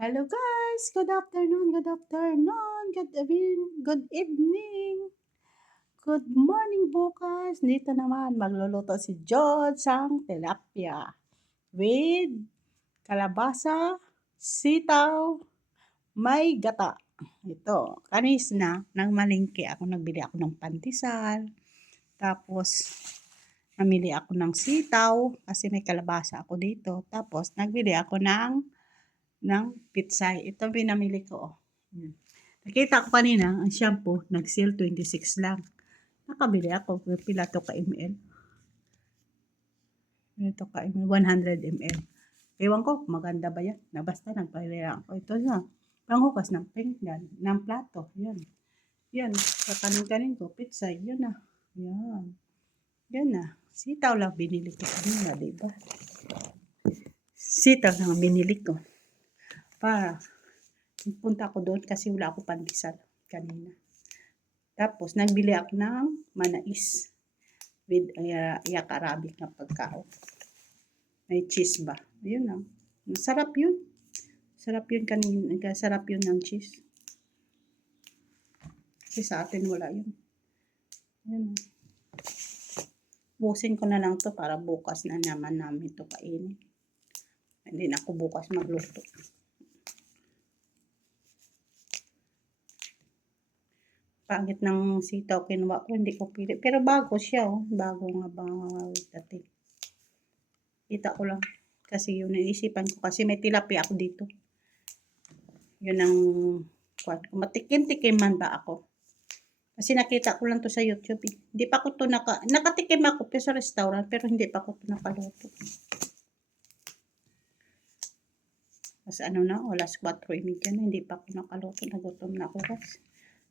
Hello guys, good evening, good morning bukas. Dito naman magluluto si George ng tilapia with kalabasa, sitaw, may gata. Ito, kanis na, nang malingki ako, nagbili ako ng pandesal. Tapos, namili ako ng sitaw kasi may kalabasa ako dito. Tapos, nagbili ako ng pitsay. Ito pinamili ko. Hmm. Nakita ko kanina, ang shampoo, nag-sale 26 lang. Nakabili ako, pila to ka ml. Ito ka ml, 100 ml. Ewan ko, maganda ba yan? Na basta nagpahila ako. Ito na, panghukas ng pinggan, ng plato. Yan. Yan, sa kanin-kanin ko, pitsay. Yan na. Yan. Yan na. Sitaw lang binili ko kanina, diba? Sitaw lang binili ko. Para, punta ako doon kasi wala ako pandesal kanina. Tapos, nagbili ako ng manais with yak Arabic na pagkaon. May cheese ba? Ayun lang. Masarap yun. Sarap yun kanina. Sarap yun ng cheese. Kasi sa atin wala yun. Ayun. Busin ko na lang to para bukas na naman namin to kainin. Hindi na ako bukas magluto. Pangit ng sitaw kinuha ko, hindi ko pili. Pero bago siya, oh. Bago nga ba dating. Kita ko lang. Kasi yun, naisipan ko. Kasi may tilapia ako dito. Yun ang, matikim-tikim man ba ako? Kasi nakita ko lang to sa YouTube. Eh. Hindi pa ko to nakatikim ako pero sa restaurant, pero hindi pa ko to nakaluto. Kasi ano na, alas 4:30 na, hindi pa ako nakaluto. Nagutom na ako guys.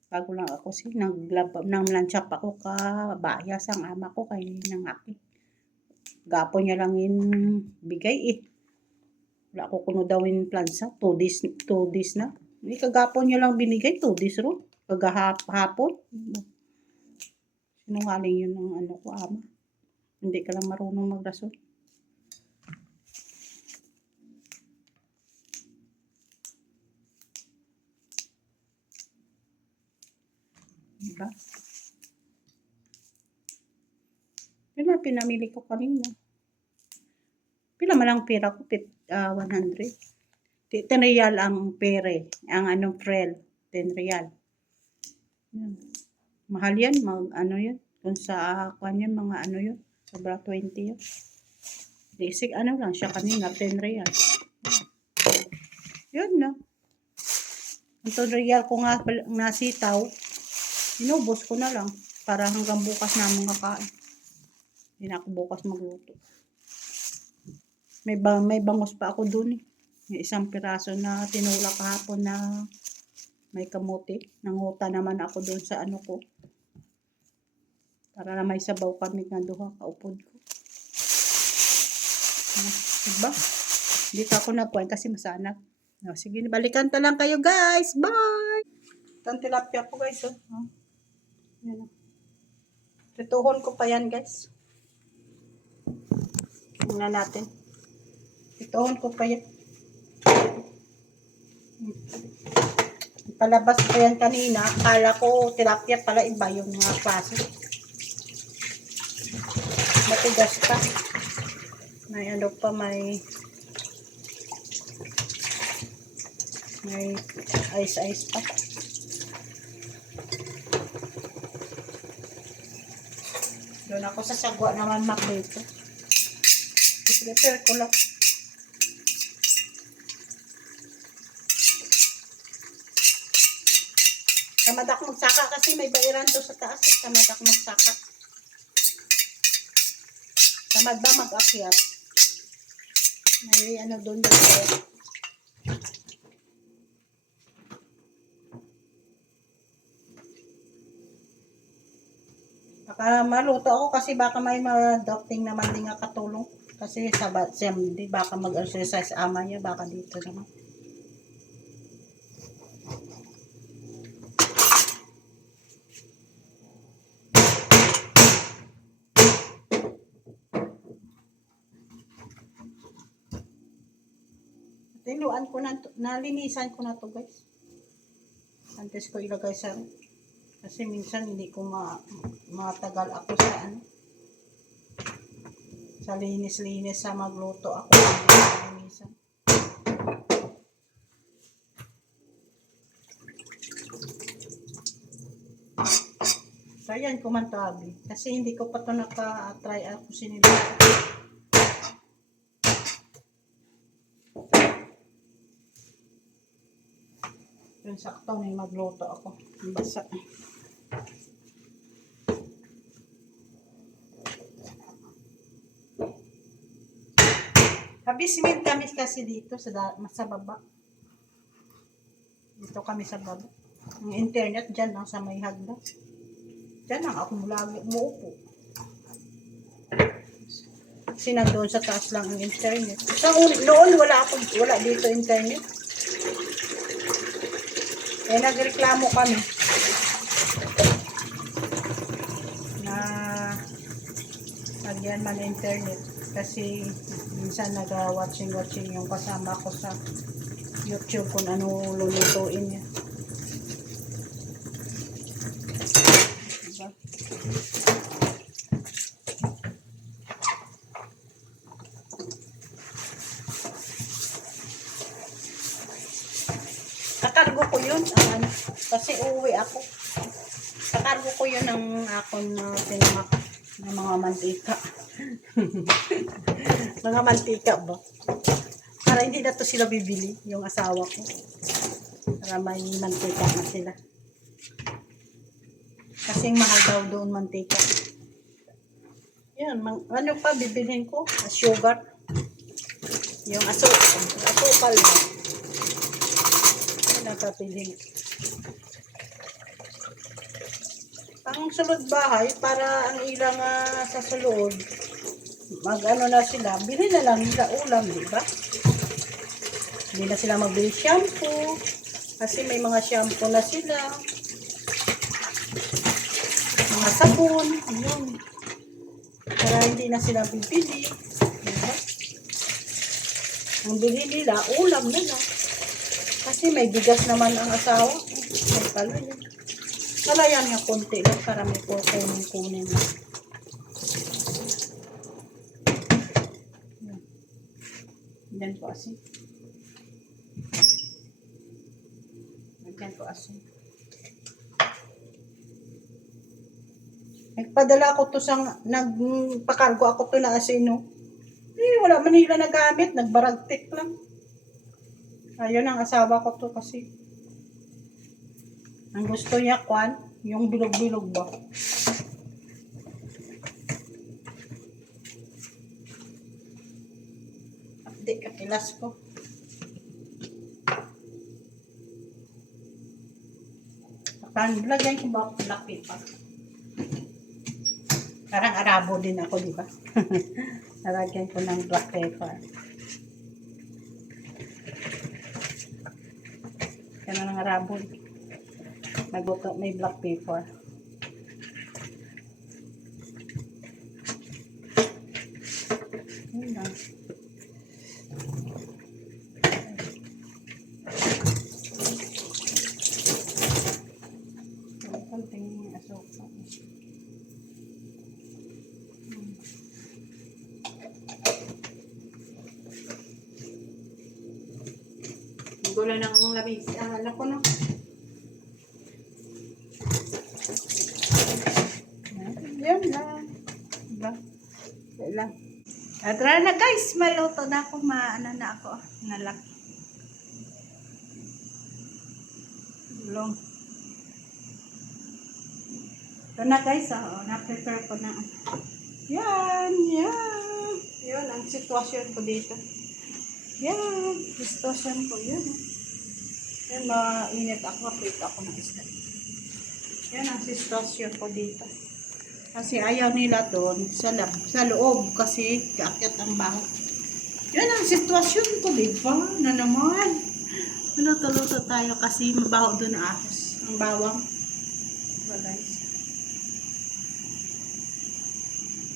Bago lang ako nang lanchap ako ka bayas ang ama ko kay nang aki. Gapo niya lang in bigay eh. Wala ko kuno dawin plansa, 2 days na. May kagapo niya lang binigay, 2 days ro. Kagahapon. Sinungaling yun ng ano ko ama. Hindi ka lang marunong magrason. Diba? Yun na pinamili ko kanina. Pila man ang pera ko? 100. 10 real ang pere. Ang anong prel. 10 real. Yan. Mahal yan. Ano yun? Kung sa kuan yun, mga ano yun. Sobra 20 yun. Basic ano lang siya kanina. 10 real. Yun na. Ang 10 real ko nga nasitaw. Inubos ko na lang. Para hanggang bukas na mga kain. Hindi na ako bukas magluto. May bangos pa ako dun eh. May isang piraso na tinulak kahapon na may kamote. Nanguta naman ako dun sa ano ko. Para na may sabaw kami nga duha kaupod ko. Diba? Dito ako nagkuhan kasi masanap. No, sige, balikan ta lang kayo guys. Bye! Itong tilapia ko guys. Oh. Yan. Tutuhon ko pa yan guys. Tingnan natin. Tutuhon ko pa yan. Palabas pa yan kanina. Akala ko tilapia pala iba yung mga klase. Matigas pa. May ano pa, may ice pa. Doon ako sa sagwa naman maklito. I-prepare ko lang. Tamad ako magsaka kasi may bairan to sa taas. Tamad ako magsaka. Tamad ba mag-akyat? May ano doon doon. Baka maluto ako kasi baka may docting naman din nga katulong. Kasi sa di baka mag-exercise ama niya, baka dito naman. Tinuan ko na, nalinisan ko na to guys. Antes ko ilagay sa, kasi minsan hindi ko matagal ako sa ano. Sa linis-linis sa magluto ako. Linisan. So, ayan, kumantabi. Kasi hindi ko pa ito naka-try ako sinila. Yung sakto na yung magluto ako. Ang basa. Habismin kami kasi dito sa baba. Dito kami sa baba. Ang internet dyan lang sa may hagdan. Dyan lang ako lagi umuupo. Kasi nandoon sa taas lang ang internet. So, noon wala dito internet. Eh, nagreklamo kami na lagyan man internet kasi minsan nag-watching yung kasama ko sa YouTube kung ano lulutuin niya. Diba? Kakargo ko yun. Kasi uuwi ako. Kakargo ko yun ng akon na tinamak ng mga mantika. Mga mantika ba? Para hindi na to sila bibili, yung asawa ko. Para may mantika na sila. Kasing mahal daw doon mantika. Yan, ano pa bibilhin ko? Sugar. Yung asukal ba? Nagkapiling. Ang sulod bahay, para ang ilang sa sulod, mag-ano na sila, bilhin na lang nila ulam, di ba? Hindi na sila magbili shampoo, kasi may mga shampoo na sila. Mga sabon, yun. Para hindi na sila bibili. Diba? Ang bili nila, ulam na lang. Kasi may bigas naman ang asawa. May pala yun. Kalayan niya konti lang para may kukunin na. Yan po asin. Yan po asin. Nagpadala ko to sa, nagpakargo ako to na asin, no? Eh, wala man nila nagamit. Nagbaragtik lang. Ayun ang asawa ko to kasi. Ang gusto niya, kwan, yung bilog-bilog ba? Update kapilas ko. Lagyan ko ba black pepper? Parang Arabo din ako, di ba? Lagyan ko ng black pepper. Kaya ng Arabo. Nagluto, may black pepper. Yun lang. Konting asukal. Gulo ng labis. Alam ko na. Yan lang. Diba? Yan lang. At tara na guys, maluto na ako. Maano na ako. Nalak. Long. Ito na guys. Na-prepare ko na. Yan. Yan. Yan ang sitwasyon ko dito. Yan. Sitwasyon ko. Yan. Yan, mainit ako. Prito ako ng isda. Yan ang sitwasyon ko dito. Kasi ayaw nila doon sa loob kasi kaakyat ang baho. Yan ang sitwasyon ko, di ba? Na naman. Luto-luto tayo kasi mabaho doon ang ahos. Ang bawang. Diba guys?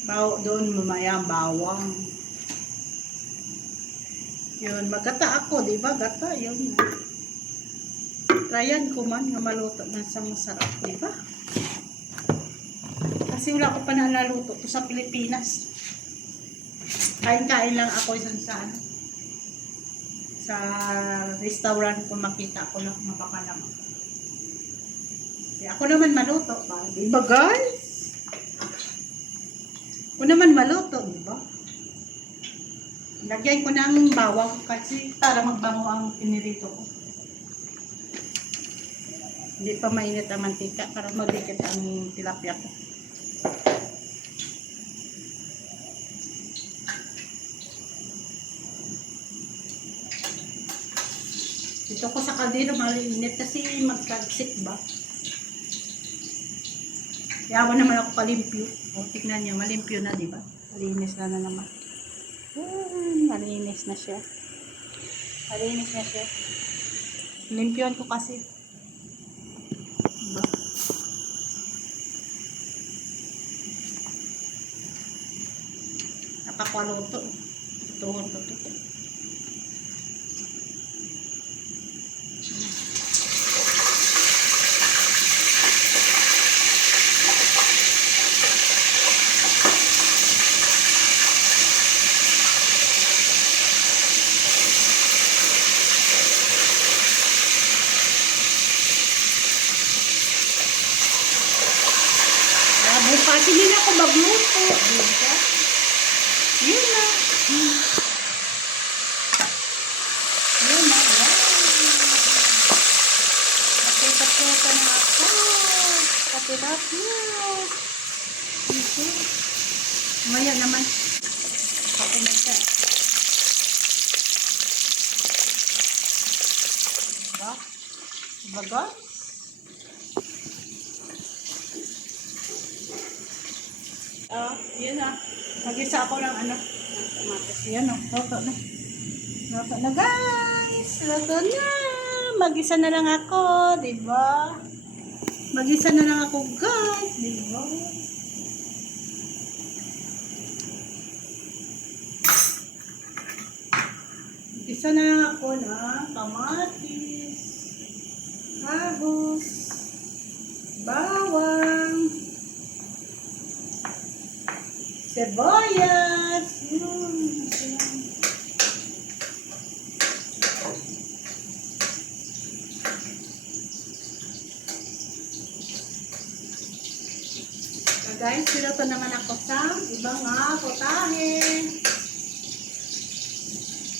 Baho doon, mamaya ang bawang. Yun, magata ako, di ba? Gata, yun. Tryan ko man, nga maluto na sa masarap, di ba? Kasi wala ko pa na naluto to sa Pilipinas. Kain-kain lang ako isang sa restaurant ko, makita ko lang, mapakalam ako. Ako naman maluto ba? Di ba guys? Ako naman maluto, di ba? Lagyan ko ng bawang kasi para magbango ang pinirito ko. Hindi pa mainit ang mantika para magdikit ang tilapia ko. Dito ko sa kaldero maliinit kasi magkagsik ba? Kaya naman ako kalimpyo. O, tignan nyo, malimpyo na, di ba? Malinis na naman. Malinis na siya. Malinis na siya. Limpyon ko kasi. Diba? Napakwaluto. Tutuhon ko ito. Bukas hindi na ako magluto. Diba? Yun na. Yun na. Kapit-kapita na ako. Kapit-kapit. Dito. Maya naman. Kapit na siya. Diba? Diba guys? Yun na. Mag-isa ako ng ng kamatis. Yan o. Luto na. Luto na guys. Luto na. Mag-isa na lang ako. Diba? Mag-isa na lang ako guys. Diba? Mag-isa na lang ako ng kamatis. Ahos. Bawang. Sibuyas. Yun. So guys, sinuto naman ako sa ibang putahe.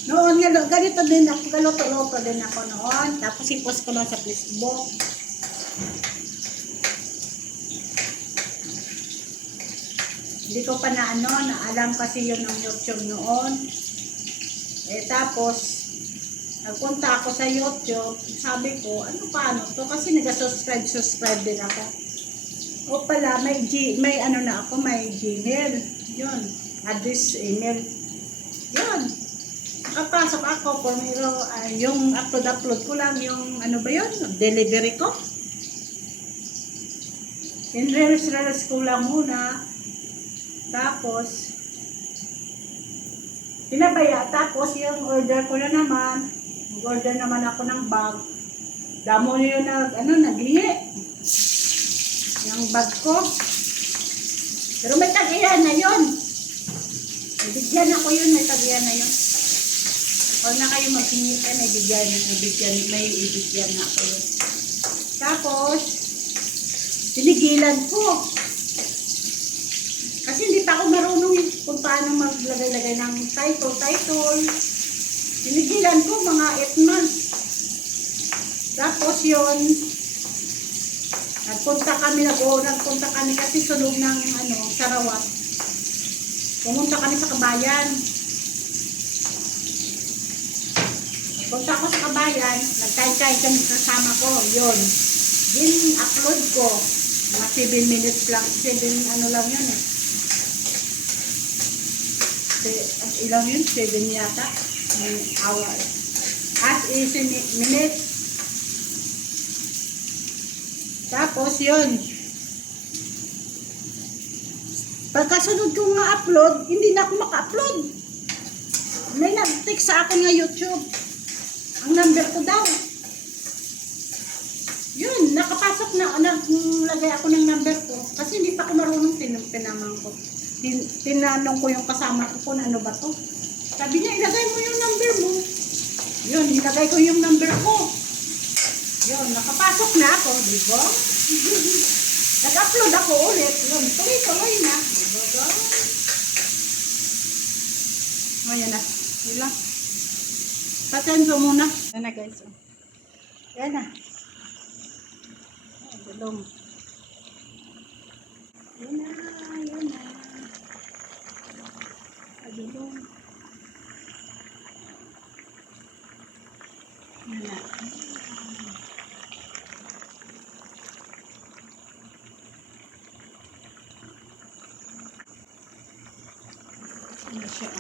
Noon nga, ganito din ako, galuto-luto din ako noon. Tapos ipost ko lang sa Facebook. Hindi ko pa na alam kasi yun ang YouTube noon. Tapos, nagpunta ako sa YouTube, sabi ko, paano to? Kasi nag-subscribe din ako. O pala, may na ako, may Gmail. Yun, address, email. Yun. Nakapasok ako, pero yung upload ko lang, yung ba yun? Delivery ko. In-reels ko lang muna. Tapos, pinabaya. Tapos, yung order ko na naman, order naman ako ng bag. Damo nyo naghihi. Yung bag ko. Pero may tag-iyan na yun. Bigyan ako yun, may tag-iyan na yun. Huwag na kayo maghingi may ibigyan na ako yun. Tapos, tinigilan ko. Kasi hindi pa ako marunong kung paano maglagay-lagay ng title. Tinigilan ko mga 8 months. Tapos yun, nagpunta kami kasi sunog ng Sarawat. Pumunta kami sa Kabayan. Nagpunta ako sa Kabayan, nagkain-kain kami kasama ko. Yun. Upload ko. Mga 7 minutes lang. 7 lang yun eh. Ilang yun? 7 yata. Hour. As is minutes. Tapos yun. Pagkasunod ko nga upload, hindi na ako maka-upload. May nag-text sa akin nga YouTube. Ang number ko daw. Yun, nakapasok na, naglagay ako ng number ko. Kasi hindi pa ako marunong tinamang ko. Tinanong ko yung kasama ko kung ano ba to. Sabi niya, ilagay mo yung number mo. Yun, ilagay ko yung number ko. Yun, nakapasok na ako, di ba? Nag-upload ako ulit. Yun, tuloy-tuloy na. Di ba, guys? Ayan na. Yun lang. Patayin ko muna. Yan na, guys. Yan na. Dulong. Yan na. Yan na. Dulong. Yan na. Yan siya.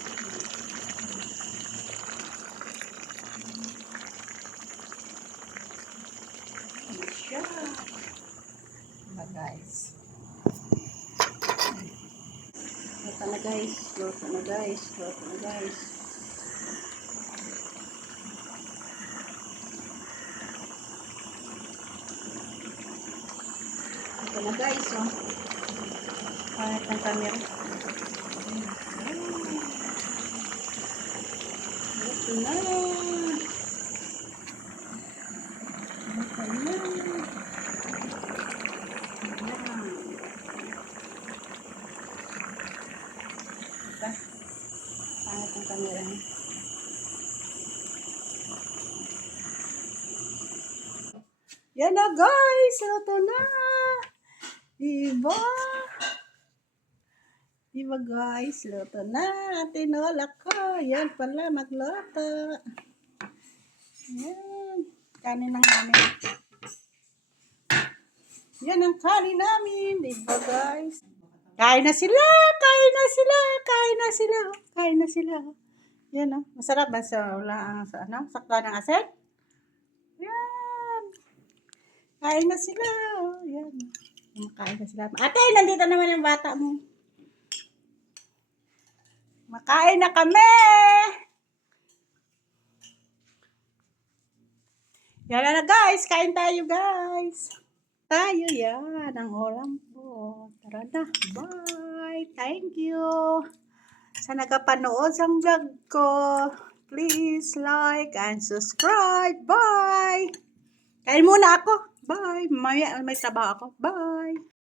Guys. Luto na guys. Luto na guys. Luto na guys. Luto na guys. Oh. Pangat ng camera. Luto na. Luto na. Pangat ang camera. Yan na guys, luto na. Diba? Diba guys, luto na. Tinola ko. Yan pala, magluto. Yan. Kanin ng namin. Yan ang kanin namin. Diba guys? Kain na sila, kain na sila, kain na sila, kain na sila. Yan oh. Masarap ba sa wala sa ano? Sakto ng asin? Yan. Kain na sila. Yan. Makain na sila. Ate, nandito naman yung bata mo. Makain na kami. Yan na guys, kain tayo guys. Tayo yan, ang ulam po. Tara na, bye. Thank you. Sa nagapanood sa vlog ko, please like and subscribe. Bye. Kain muna ako. Bye. May trabaho ako. Bye.